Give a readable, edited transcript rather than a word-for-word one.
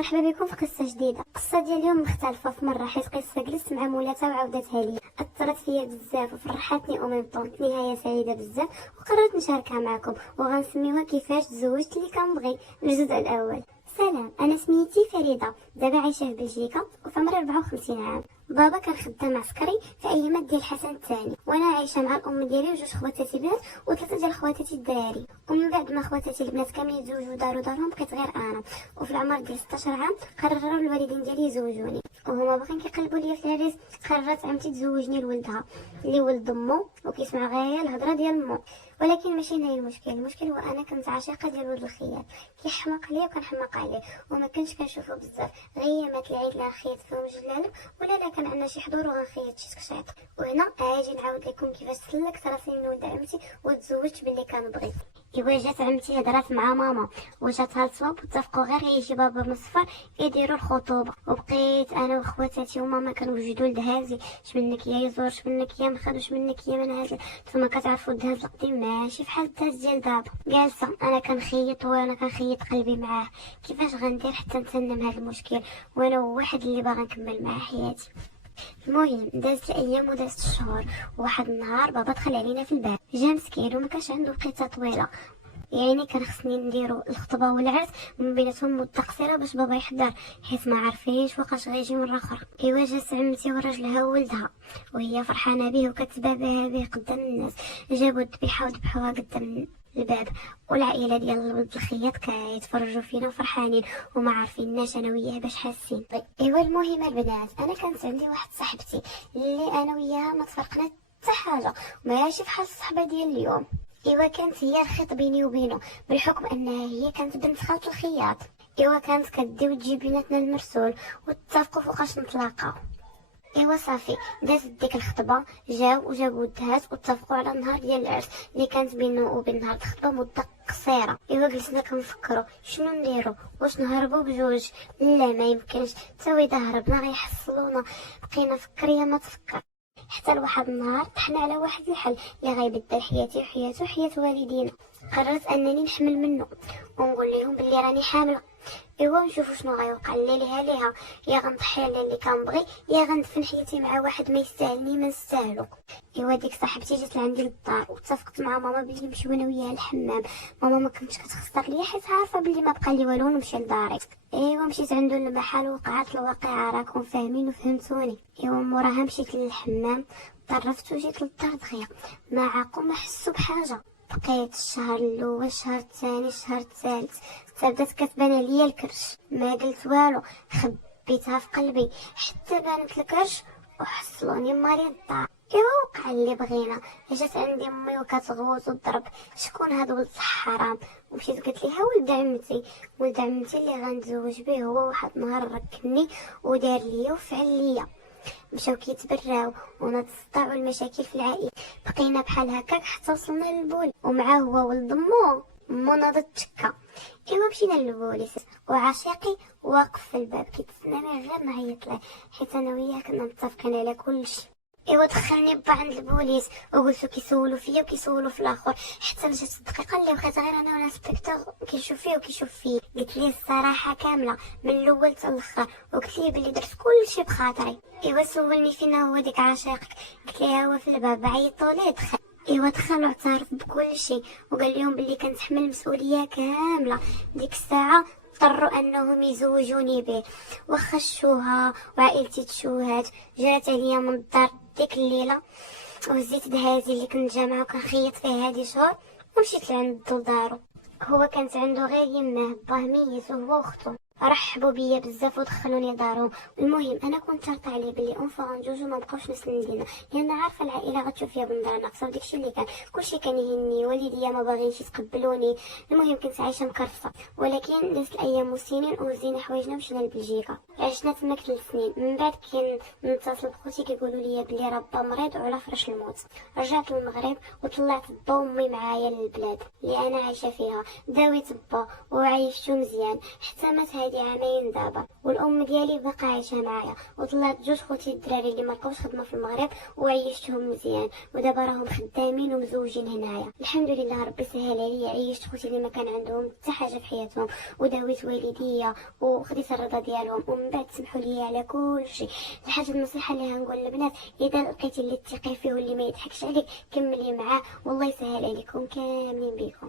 مرحبا بكم في قصه جديده. القصه ديال اليوم مختلفه في مره، حيت قصه جلست مع مولاتها وعاودتها لي، اثرت فيا بزاف وفرحتني وميم طون نهايه سعيده بزاف، وقررت نشاركها معكم وغنسميوها كيفاش تزوجت اللي كنبغي. الجزء الاول. سلام، انا سميتي فريده، دابا عايشه في بلجيكا وفي عمري 54 عام. بابا كان خدام عسكري في ايامات ديال الحسن الثاني، وانا عايشه مع الام ديالي وجوج خواتاتي بنات وثلاثه ديال خواتاتي الدراري. ومن بعد ما خواتاتي البنات كاملين يتزوجوا دارهم، بقيت غير انا. وفي العمر ديال 16 عام قرروا الوالدين ديالي يزوجوني، وهما باغيين كيقلبوا ليا في العريس. قررت عمتي تزوجني لولدها اللي ولد امو وكيسمع غير الهضره ديال امو. ولكن ماشي هنا المشكل هو انا كنت عاشقه ديال ولد الخيال، كيحماق عليا وكنحماق عليه، وما كنتش كنشوفو بزاف. غير مات العيد لا خيط فيهم جلالب، ولا لا كان عندنا شي حضور وغنخيط شي تكشيط. وهنا اجي نعاود لكم كيفاش سلكت راسي من ولد عمتي وتزوجت باللي كنبغي. ايوا جات عمتي هضرات مع ماما وجاتها الصواب، واتفقوا غير يجي بابا من السفر يديروا الخطوبه. وبقيت انا وخواتاتي وماما كنوجدوا لدهازي، شمنك يا يزور، شمنك يا مخد، وشمنك يا منازل. ثم كتعرفوا الدهاز القديم ماشي بحال الدهاز ديال دابا. جالسه انا كنخيط وانا كنخيط قلبي معاه، كيفاش غندير حتى نتنم هذا المشكل وانا واحد اللي باغا نكمل معاه حياتي. المهم دازت الايام ودازت الشهور، وواحد النهار بابا دخل علينا في الباب. جا مسكين وما كانش عنده بقيته طويله، يعني كان خصني نديرو الخطبه والعرس من بيناتهم مده قصيره باش بابا يحضر، حيت ما عارفينش وقاش غيجي مره اخرى. ايوا جات عمتي وراجلها وولدها وهي فرحانه به وكتبابها به قدام الناس. جابوا الذبيحه وذبحوها قدام الباب، والعائله ديال ولد الخياط كيتفرجوا فينا وفرحانين وما عارفيناش انا وياه باش حاسين. ايوا المهم البنات، انا كانت عندي واحد صاحبتي اللي انا وياها ما تفرقنا حتى حاجه، ماشي بحال الصحبه ديال اليوم. ايوا كانت هي الخيط بيني وبينه، بالحكم انها هي كانت بنت خالة الخياط. ايوا كانت كدي وتجيب بيناتنا المرسول واتفقوا فوقاش نتلاقاو. ايوا صافي دازت ديك الخطبه، جابوا الدهات واتفقوا على النهار ديال العرس اللي كانت بينه وبين نهار الخطبه مده قصيره. ايوا جلسنا كنفكروا شنو نديروا، واش نهربوا بجوج؟ لا ما يمكنش، حتى اذا هربنا غيحصلونا. بقينا فكريه ما تفكر، حتى لواحد النهار طحنا على واحد الحل اللي غيبدل حياتي وحياته وحياة والدينا. قررت انني نحمل منه ونقول لهم باللي راني حامله. ايوا نشوفوا شنو غيوقع ليها، يا غنضحي على اللي كنبغي يا غندفن حياتي مع واحد ما يستاهلني ما نستاهلو. ايوا ديك صاحبتي جات لعندي للدار واتفقت مع ماما بلي نمشيو انا وياها الحمام. ماما ما كنتش كتخسر ليا حيت عارفه بلي ما بقى لي والو ونمشي لداري. ايوا مشيت عنده المحل وقعت الواقعه، راكم فاهمين وفهمتوني. ايوا موراها مشيت للحمام، طرفت وجيت للدار دغيا، ما عاقوا ما حسوا بحاجه. بقيت الشهر الاول، الشهر الثاني، الشهر الثالث، حتى بدات كتبان عليا الكرش. ما قلت والو، خبيتها في قلبي حتى بانت الكرش وحصلوني مريض الدار. ايوا وقع اللي بغينا. جات عندي امي وكتغوت وتضرب، شكون هاد ولد الحرام؟ ومشيت قلت ليها ولد عمتي اللي غنتزوج به هو واحد النهار ركني ودار ليا وفعل ليا. مشاو كيتبراو وناض الصداع والمشاكل في العائله، بقينا بحال هكاك حتى وصلنا للبوليس، ومعاه هو ولد امو ناضت تشكا. ايوا مشينا للبوليس وعشيقي واقف في الباب كيتسناني غير نعيط ليه، حيت انا وياه كنا متفقين على كلشي. ايوا دخلني با عند البوليس وقلتو كيسولوا فيا وكيسولوا في الاخر، حتى جات الدقيقه اللي بقيت غير انا والانسبكتور كيشوف فيه وكيشوف فيه. قلت ليه الصراحه كامله من الاول حتى الاخر، وقلت ليه بلي درت كلشي بخاطري. ايوا سولني فين هو ديك عشيقك، قلت ليه هو في الباب، عيطوا ليه دخل. ايوا دخل واعترف بكل شيء وقال لهم بلي كنتحمل المسؤوليه كامله. ديك الساعه اضطروا انهم يزوجوني به، واخا الشوهه وعائلتي تشوهات. جات عليا من الدار ديك الليله وهزيت دهازي اللي كنت جامعه وكنخيط فيه هادي شهور ومشيت لعند دارو. هو كانت عنده غير يماه باه ميت وهو واختو، رحبوا بيا بزاف ودخلوني دارهم. المهم انا كنت شرط عليه بلي اونفا غنجوجو ما بقاوش ناس لدينا، لان عارفه العائله غتشوف فيا بنظره ناقصه، وداكشي اللي كان كلشي كان يهني. والديا ما باغينش يتقبلوني. المهم كنت عايشه مكرفه، ولكن دازت الايام والسنين وزينا حوايجنا ومشينا لبلجيكا. عشنا تما 3 سنين. من بعد كنتصل بخوتي كيقولوا لي بلي راه مريض وعلى فراش الموت. رجعت للمغرب وطلعت با امي معايا للبلاد اللي انا عايشه فيها، داويت با وعايشتو مزيان حتى مات هادي عامين دابا، والام ديالي باقا عايشه معايا، وطلعت جوج خوتي الدراري اللي ما لقاوش خدمه في المغرب وعيشتهم مزيان، ودابا راهم خدامين ومزوجين هنايا. الحمد لله ربي سهل عليا، عيشت خوتي اللي ما كان عندهم حتى حاجه في حياتهم، وداويت والديا وخديت الرضا ديالهم، ومن بعد سمحوا لي على كل شيء. الحاجه النصيحه اللي هنقول للبنات، اذا لقيتي اللي تثقي فيه واللي ما يضحكش عليك كملي معاه، والله يسهل عليكم كاملين بيكم.